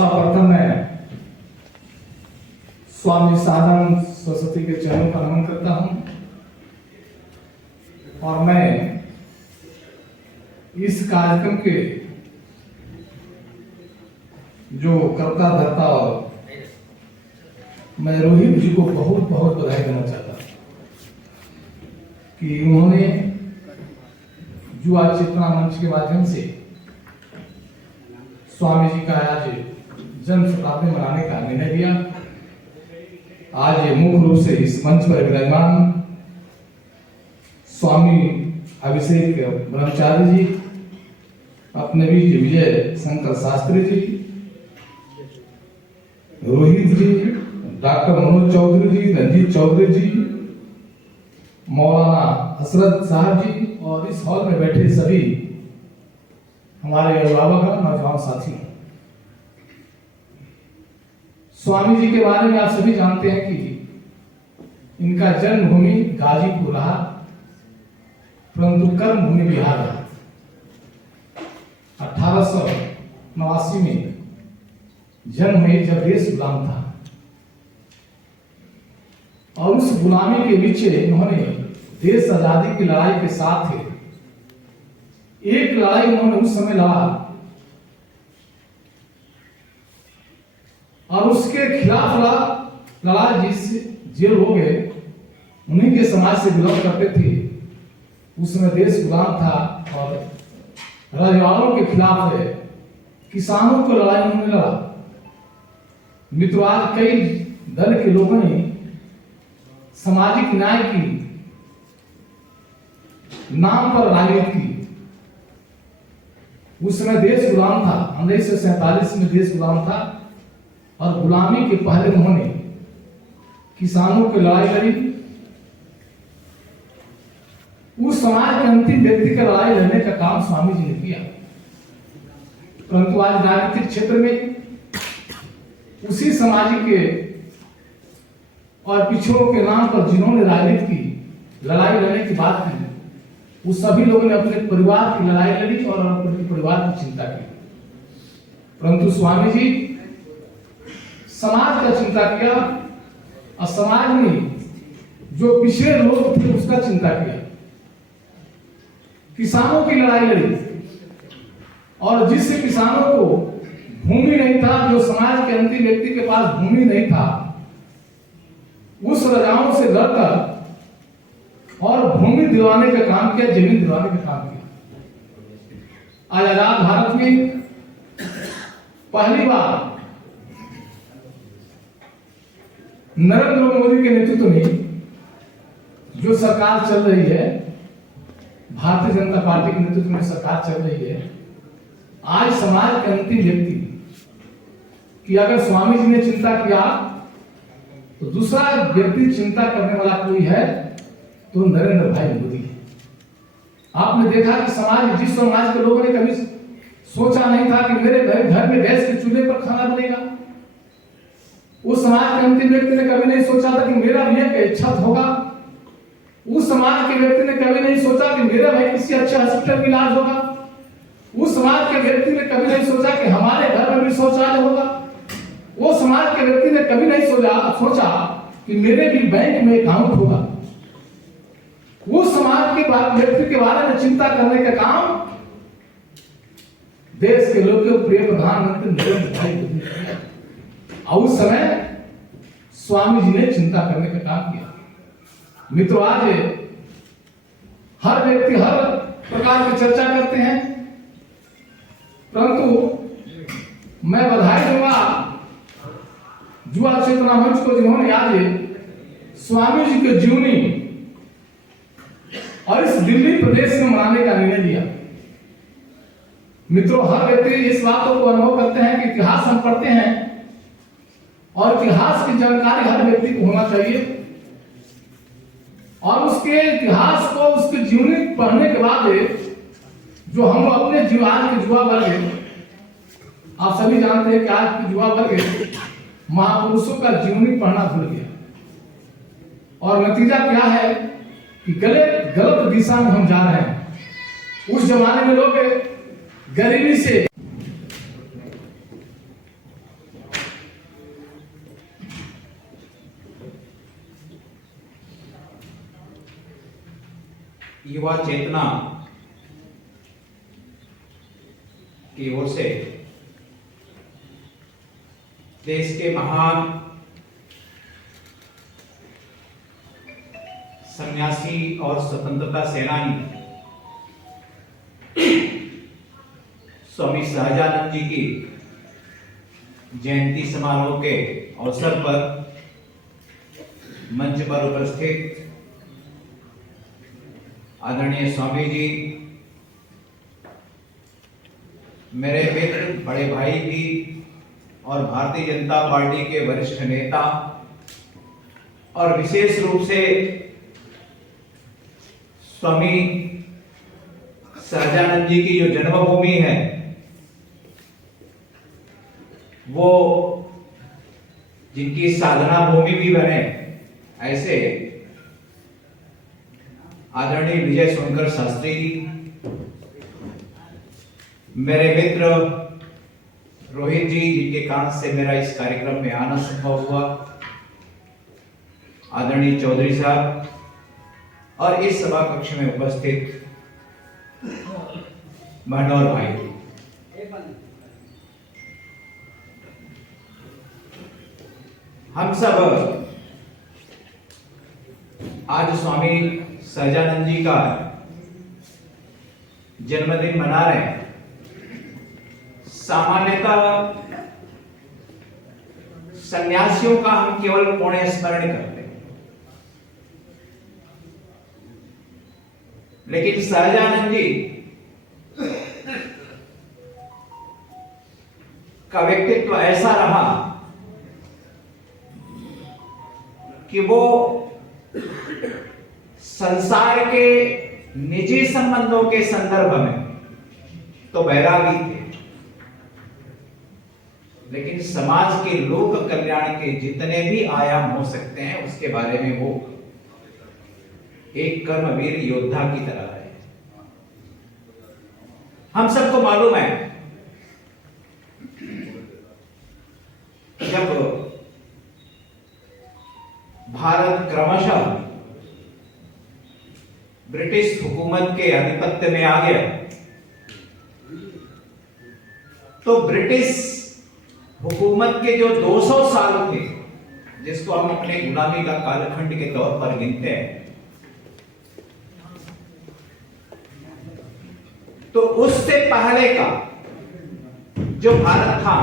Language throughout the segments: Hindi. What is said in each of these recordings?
सर्वप्रथम मैं स्वामी साधन सरस्वती के चरणों का नमन करता हूं और मैं इस कार्यक्रम के जो कर्ता धर्ता और मैं रोहित जी को बहुत बहुत बधाई देना चाहता हूं कि उन्होंने युवा चेतना मंच के माध्यम से स्वामी जी का आज जन्म शताब्दी मनाने का निर्णय लिया। आज ये मुख्य रूप से इस मंच पर विराजमान स्वामी अभिषेक ब्रह्मचारी जी, अपने बीच विजय शंकर शास्त्री जी, रोहित जी, डॉक्टर मनोज चौधरी जी, रंजीत चौधरी जी, मौलाना हसरत साहब जी और इस हॉल में बैठे सभी हमारे अभिभावक नौजवान साथी। स्वामी जी के बारे में आप सभी जानते हैं कि इनका जन्मभूमि गाजीपुर रहा, परंतु कर्म भूमि बिहार रहा। 1889 में जन्म हुए जब देश गुलाम था और उस गुलामी के पीछे इन्होंने देश आजादी की लड़ाई के साथ एक लड़ाई उन्होंने उस समय लड़ा और उसके खिलाफ लड़ा जिस जेल हो गए, उन्हीं के समाज से बिलोंग करते थे। उस समय देश गुलाम था और रजवाड़ों के खिलाफ किसानों को लड़ाई उन्होंने लड़ा। मित्रों, आज कई दल के लोगों ने सामाजिक न्याय की नाम पर राजनीति की। उस समय देश गुलाम था, 1947 में देश गुलाम था और गुलामी के पहले उन्होंने किसानों की लड़ाई लड़ी। उस समाज के अंतिम व्यक्ति का लड़ाई लड़ने का काम स्वामी जी ने किया। परंतु आज राजनीतिक क्षेत्र में उसी सामाजिक के और पिछड़ों के नाम पर जिन्होंने राजनीति की लड़ाई लड़ने की बात की, वो सभी लोगों ने अपने परिवार की लड़ाई लड़ी और अपने परिवार की चिंता की। परंतु स्वामी जी समाज का चिंता किया और समाज में जो पिछड़े लोग थे उसका चिंता किया। किसानों की लड़ाई लड़ी और जिससे किसानों को भूमि नहीं था, जो समाज के अंतिम व्यक्ति के पास भूमि नहीं था, उस रजाओं से लड़कर और भूमि दिलवाने का काम किया, जमीन दिलवाने का काम किया। आज आजाद भारत में पहली बार नरेंद्र मोदी के नेतृत्व में जो सरकार चल रही है, भारतीय जनता पार्टी के नेतृत्व में सरकार चल रही है, आज समाज के अंतिम व्यक्ति की अगर स्वामी जी ने चिंता किया तो दूसरा व्यक्ति चिंता करने वाला कोई है तो नरेंद्र भाई मोदी है। आपने देखा कि जिस समाज के लोगों ने कभी सोचा नहीं था कि मेरे घर में गैस के चूल्हे पर खाना बनेगा, उस समाज के अंतिम व्यक्ति ने कभी नहीं सोचा था कि मेरा भी एक छत होगा। उस समाज के व्यक्ति ने कभी नहीं सोचा कि मेरा भाई किसी अच्छे हॉस्पिटल में इलाज होगा। उस समाज के व्यक्ति ने कभी नहीं सोचा कि हमारे घर में भी शौचालय होगा। वो समाज के व्यक्ति ने कभी नहीं सोचा कि मेरे भी बैंक में अकाउंट होगा। वो समाज के व्यक्ति के बारे में चिंता करने का काम देश के लोकप्रिय प्रधानमंत्री नरेंद्र भाई मोदी ने किया और उस समय स्वामी जी ने चिंता करने का काम किया। मित्रों, आज हर व्यक्ति हर प्रकार की चर्चा करते हैं, परंतु मैं बधाई दूंगा युवा चेतना मंच को जिन्होंने आज स्वामी जी की जीवनी और इस दिल्ली प्रदेश में मनाने का निर्णय लिया। मित्रों, हर व्यक्ति इस बातों को अनुभव करते हैं कि इतिहास हम पढ़ते हैं और इतिहास की जानकारी हर व्यक्ति को होना चाहिए और उसके इतिहास को उसकी जीवनी पढ़ने के बाद जो हम अपने जीवन के युवा वर्ग, आप सभी जानते हैं कि आज के युवा वर्ग महापुरुषों का जीवनी पढ़ना भूल गया और नतीजा क्या है कि गलत दिशा में हम जा रहे हैं। उस जमाने में लोग गरीबी से युवा चेतना की ओर से देश के महान सन्यासी और स्वतंत्रता सेनानी स्वामी सहजानंद जी की जयंती समारोह के अवसर पर मंच पर उपस्थित आदरणीय स्वामी जी, मेरे मित्र, बड़े भाई भी और भारतीय जनता पार्टी के वरिष्ठ नेता और विशेष रूप से स्वामी सहजानंद जी की जो जन्मभूमि है वो जिनकी साधना भूमि भी बने, ऐसे आदरणीय विजय सोनकर शास्त्री जी, मेरे मित्र रोहित जी, जिनके कारण से मेरा इस कार्यक्रम में आना संभव हुआ, आदरणीय चौधरी साहब और इस सभा कक्ष में उपस्थित महनौर भाई, हम सब आज स्वामी सहजानंद जी का जन्मदिन मना रहे हैं। सामान्यतः सन्यासियों का हम केवल पुण्य स्मरण करते हैं, लेकिन सहजानंद जी का व्यक्तित्व ऐसा रहा कि वो संसार के निजी संबंधों के संदर्भ में तो बैरागी थे, लेकिन समाज के लोक कल्याण के जितने भी आयाम हो सकते हैं उसके बारे में वो एक कर्मवीर योद्धा की तरह है। हम सबको मालूम है जब भारत क्रमशः ब्रिटिश हुकूमत के आधिपत्य में आ गया तो ब्रिटिश हुकूमत के जो 200 साल थे, जिसको हम अपने गुलामी का कालखंड के तौर पर गिनते हैं, तो उससे पहले का जो भारत था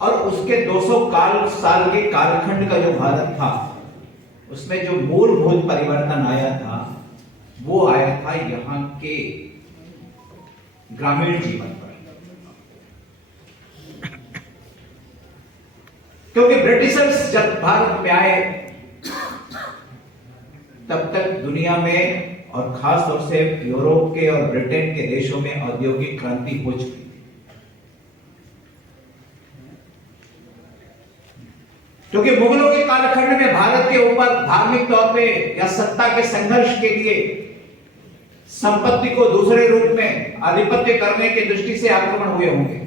और उसके 200 साल के कालखंड का जो भारत था, उसमें जो मूलभूत परिवर्तन आया था वो आया था यहां के ग्रामीण जीवन पर। क्योंकि ब्रिटिशर्स जब भारत में आए तब तक दुनिया में और खास तौर से यूरोप के और ब्रिटेन के देशों में औद्योगिक क्रांति हो चुकी थी। क्योंकि मुगलों के कालखंड में भारत के ऊपर धार्मिक तौर पे या सत्ता के संघर्ष के लिए संपत्ति को दूसरे रूप में आधिपत्य करने की दृष्टि से आक्रमण हुए होंगे,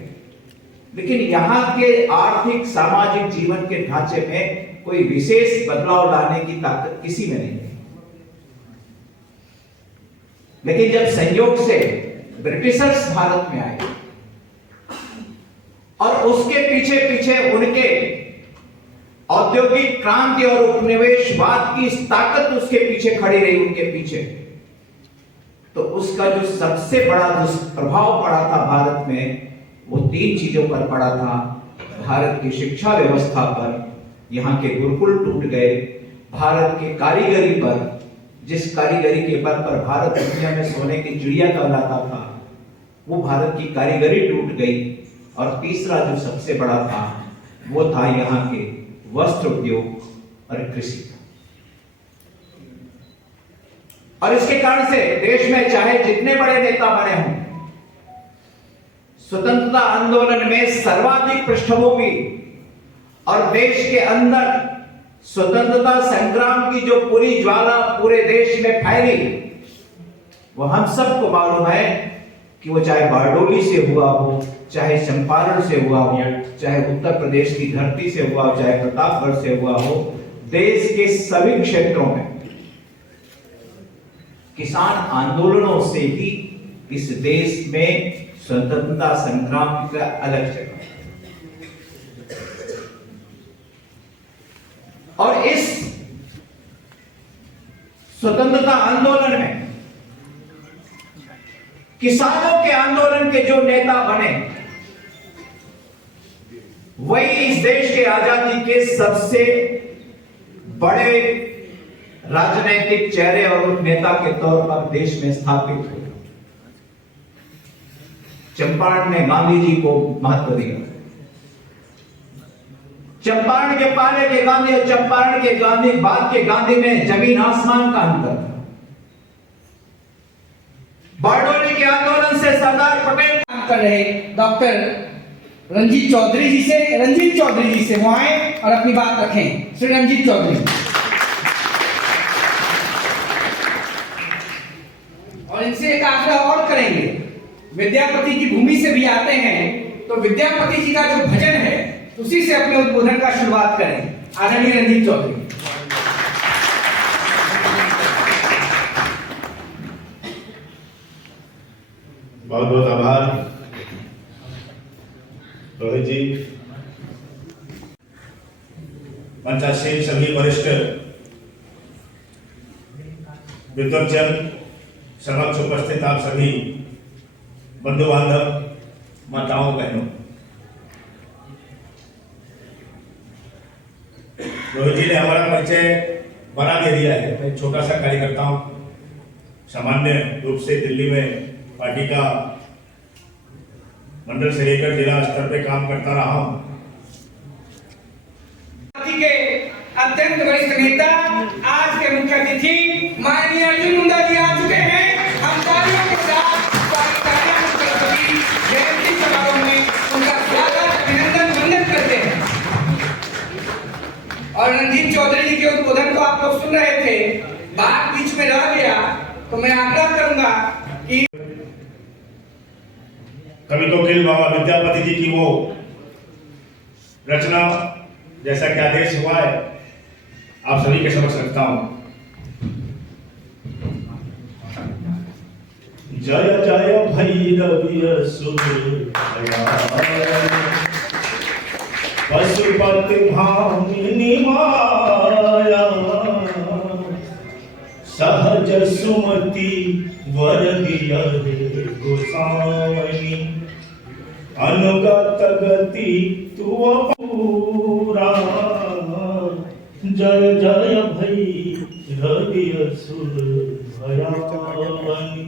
लेकिन यहां के आर्थिक सामाजिक जीवन के ढांचे में कोई विशेष बदलाव लाने की ताकत किसी में नहीं है। लेकिन जब संयोग से ब्रिटिशर्स भारत में आए और उसके पीछे पीछे उनके औद्योगिक क्रांति और उपनिवेशवाद की ताकत उसके पीछे खड़ी रही, उनके पीछे, तो उसका जो सबसे बड़ा दुष्प्रभाव पड़ा था भारत में, वो 3 चीजों पर पड़ा था। भारत की शिक्षा व्यवस्था पर, यहाँ के गुरुकुल टूट गए, भारत के कारीगरी पर, जिस कारीगरी के बल पर भारत दुनिया में सोने की चिड़िया कहलाता था, वो भारत की कारीगरी टूट गई। और तीसरा जो सबसे बड़ा था वो था यहाँ के वस्त्र उद्योग और कृषि। और इसके कारण से देश में चाहे जितने बड़े नेता बने हों, स्वतंत्रता आंदोलन में सर्वाधिक पृष्ठभूमि और देश के अंदर स्वतंत्रता संग्राम की जो पूरी ज्वाला पूरे देश में फैली, वो हम सबको मालूम है कि वो चाहे बारडोली से हुआ हो, चाहे चंपारण से हुआ हो, चाहे उत्तर प्रदेश की धरती से हुआ हो, चाहे प्रतापगढ़ से हुआ हो, देश के सभी क्षेत्रों में किसान आंदोलनों से ही इस देश में स्वतंत्रता संग्राम का अलग जगह। और इस स्वतंत्रता आंदोलन में किसानों के आंदोलन के जो नेता बने, वही इस देश के आजादी के सबसे बड़े राजनीतिक चेहरे और नेता के तौर पर देश में स्थापित हुए। चंपारण ने गांधी जी को महत्व दिया। चंपारण के पहले के गांधी और चंपारण के गांधी बाद के गांधी में जमीन आसमान का अंतर था। बारडोली के आंदोलन से सरदार पटेल काम कर रहे डॉक्टर रंजीत चौधरी जी से वो आए और अपनी बात रखें। श्री रंजीत चौधरी। और इनसे एक आग्रह और करेंगे, विद्यापति की भूमि से भी आते हैं, तो विद्यापति जी का जो भजन है उसी से अपने उद्बोधन का शुरुआत करें। आदरणीय रंजीत चौधरी। बहुत बहुत आभार रोहित जी। मंचासीन सभी वरिष्ठ विद्वजन, समक्ष उपस्थित आप सभी बंधु बांधव, माताओं बहनों, रोहित जी ने हमारा परिचय बना दे दिया है। मैं छोटा सा कार्यकर्ता हूं, सामान्य रूप से दिल्ली में पार्टी का मंडल से लेकर जिला स्तर पे काम करता रहा हूं। पार्टी के अत्यंत वरिष्ठ नेता, आज के मुख्य अतिथि माननीय अर्जुन मुंडा जी आ चुके हैं। हम तालियों के साथ जयंती समारोह में उनका स्वागत, अभिनंदन, वंदन करते हैं। और रणजीत चौधरी जी के उद्बोधन को आप लोग सुन रहे थे, बात बीच में रह गया तो मैं आग्रह करूंगा कि कवि कोकिल बाबा विद्यापति जी की वो रचना जैसा कि आदेश हुआ है, आप सभी के समक्ष रखता हूं। जय जय भैरवी असुर पशुपति भामिनी माया, सहज सुमति वर दिया गोसावनी, अनुगत गति तू पूरा, जय जय भैरवी असुर भयावनी,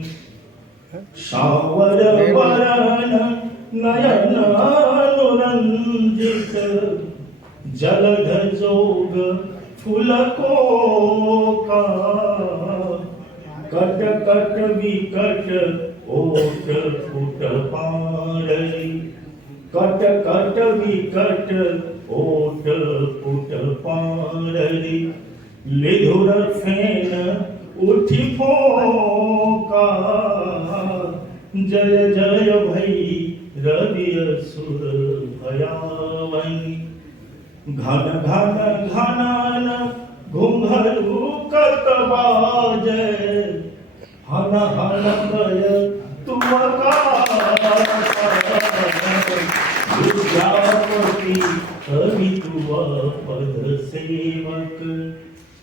शावर वरण नयन अनुरंजित, जलध जोग फुलको का, कट कट विकट ओट फुट पारई, कट कट विकट ओट फुट पारई, लिधुर फेन उठी फोका, जय जय भैरवी असुर भयावनी, घन घन घनन घुंघरू कत बाजे, हन हन गय तुम विद्यापति कवि तुआ पद सेवक,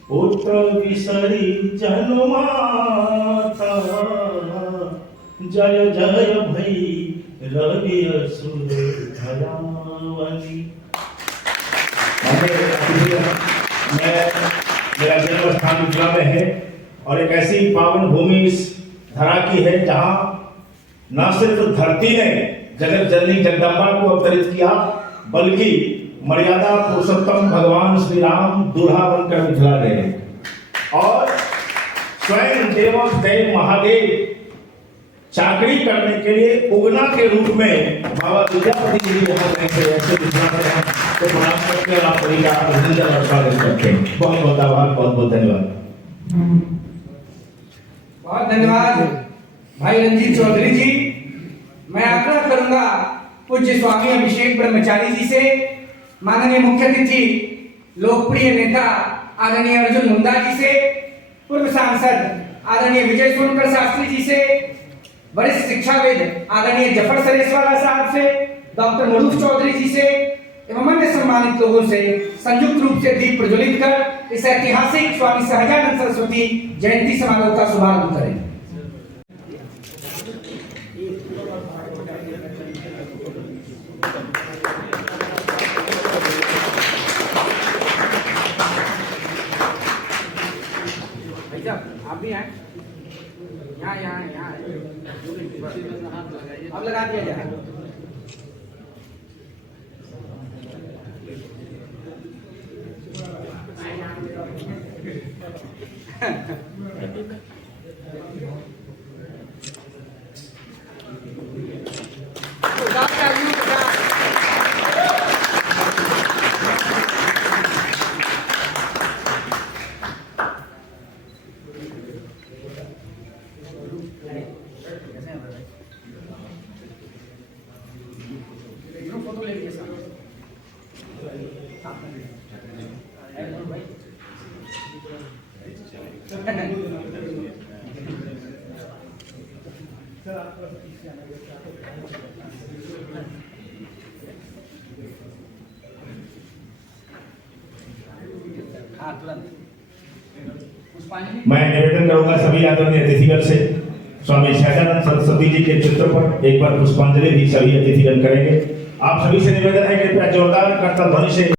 पुत्र विसरी जन्माता, जय जय भैरवी असुर भयावनी। मेरा जन्म स्थान मिथिला में है और एक ऐसी पावन भूमि इस धरा की है जहां न सिर्फ धरती ने जगत जननी जगदम्बा को अवतरित किया, बल्कि मर्यादा पुरुषोत्तम भगवान श्री राम दूल्हा बनकर मिथिला गए और स्वयं देव महादेव चाकरी करने के लिए उगना के रूप में बाबा विद्यापति जी यहाँ से ऐसे मिथिला में तो प्रणाम करके आप सभी का अभिनंदन और स्वागत करते हैं। बहुत बहुत आभार, बहुत बहुत धन्यवाद। बहुत धन्यवाद भाई रंजीत चौधरी जी। मैं आग्रह करूंगा पूज्य स्वामी अभिषेक ब्रह्मचारी जी से, माननीय मुख्य अतिथि लोकप्रिय नेता आदरणीय अर्जुन मुंडा जी से, पूर्व सांसद आदरणीय विजय सोनकर शास्त्री जी से, वरिष्ठ शिक्षाविद आदरणीय जफर सरेशवाला साहब से, डॉक्टर मरूफ चौधरी जी से एवं अन्य सम्मानित लोगों से संयुक्त रूप से दीप प्रज्वलित कर इस ऐतिहासिक स्वामी सहजानंद सरस्वती जयंती समारोह का शुभारंभ करें। आप भी आए, यहाँ यहाँ यहाँ अब लगा दिया जाए। मैं निवेदन करूंगा सभी आदरणीय अतिथिगण से स्वामी सहजानंद सरस्वती जी के चित्र पर एक बार पुष्पांजलि भी सभी अतिथिगण करेंगे। आप सभी से निवेदन है कि कृपया जोरदार करताल ध्वनि से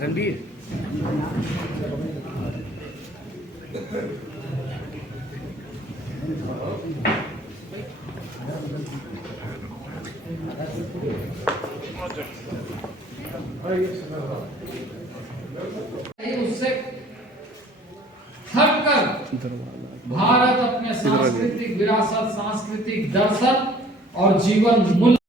रणबीर उससे हटकर भारत अपने सांस्कृतिक विरासत, सांस्कृतिक दर्शन और जीवन मूल्य